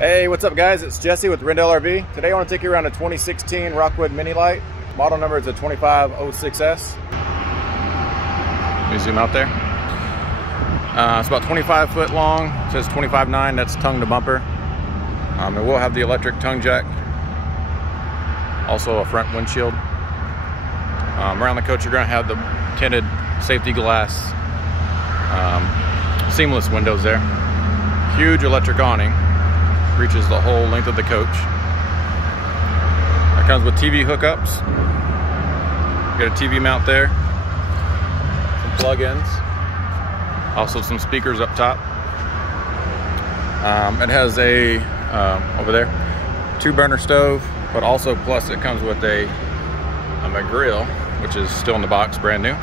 Hey, what's up guys? It's Jesse with RENDEL RV. Today I want to take you around a 2016 Rockwood Mini Light. Model number is a 2506S. Let me zoom out there. It's about 25 foot long. It says 25.9, that's tongue to bumper. It will have the electric tongue jack. Also a front windshield. Around the coach you're going to have the tinted safety glass. Seamless windows there. Huge electric awning. Reaches the whole length of the coach. It comes with TV hookups. Got a TV mount there. Some plug-ins. Also some speakers up top. It has a, over there, 2-burner stove, but also plus it comes with a grill, which is still in the box, brand new.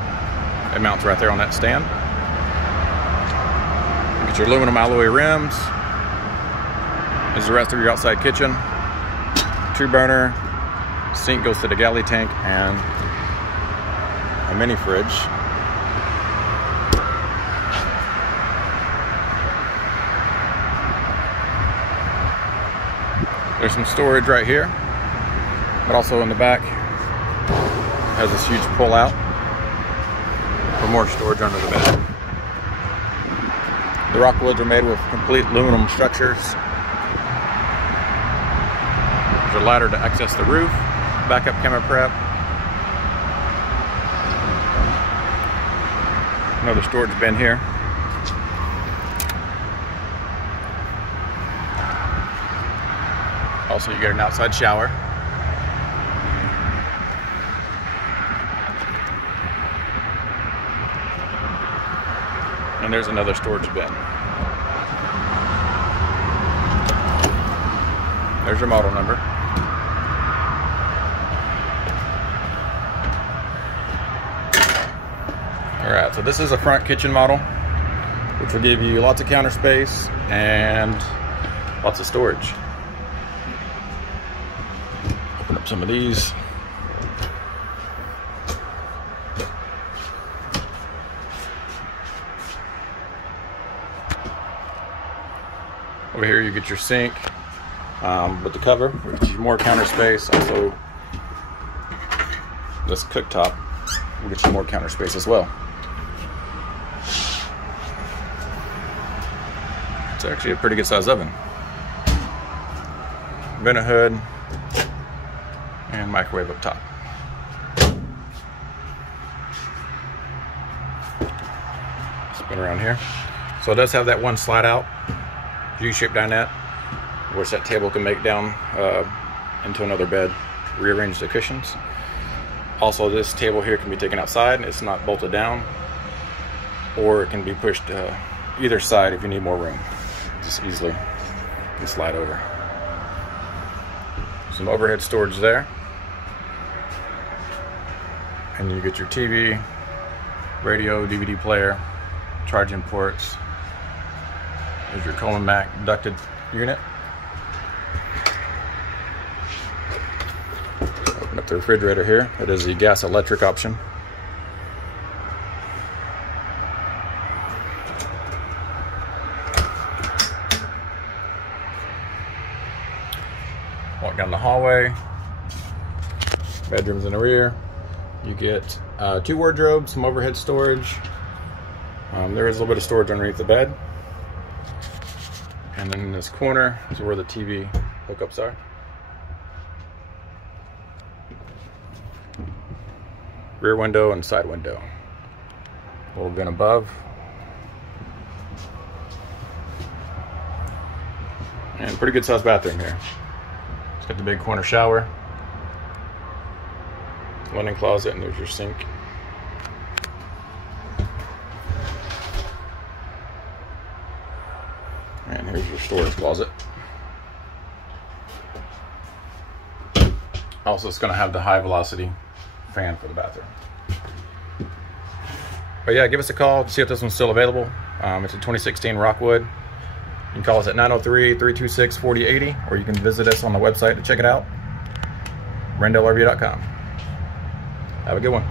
It mounts right there on that stand. You get your aluminum alloy rims. This is the rest of your outside kitchen. 2-burner, sink goes to the galley tank, and a mini fridge. There's some storage right here, but also in the back has this huge pull out for more storage under the bed. The Rockwoods are made with complete aluminum structures. There's a ladder to access the roof, backup camera prep. Another storage bin here. Also, you get an outside shower. And there's another storage bin. There's your model number. Alright, so this is a front kitchen model, which will give you lots of counter space and lots of storage. Open up some of these. Over here you get your sink with the cover, which gives you more counter space. Also, this cooktop will get you more counter space as well. It's actually a pretty good size oven. Vent hood and microwave up top. Spin around here. So it does have that one slide out U-shaped dinette, which that table can make down into another bed, rearrange the cushions. Also, this table here can be taken outside. It's not bolted down, or it can be pushed either side if you need more room. Just easily can slide over. Some overhead storage there, and you get your TV, radio, DVD player, charging ports. There's your Coleman Mac ducted unit. Open up the refrigerator here. It is the gas electric option. Walk down the hallway. Bedrooms in the rear. You get 2 wardrobes, some overhead storage. There is a little bit of storage underneath the bed. And then in this corner is where the TV hookups are. Rear window and side window. A little bin above. And pretty good sized bathroom here. It's got the big corner shower, linen closet, and there's your sink. And here's your storage closet. Also, it's going to have the high velocity fan for the bathroom. But yeah, give us a call to see if this one's still available. It's a 2016 Rockwood. You can call us at 903-326-4080, or you can visit us on the website to check it out, rendelrv.com. Have a good one.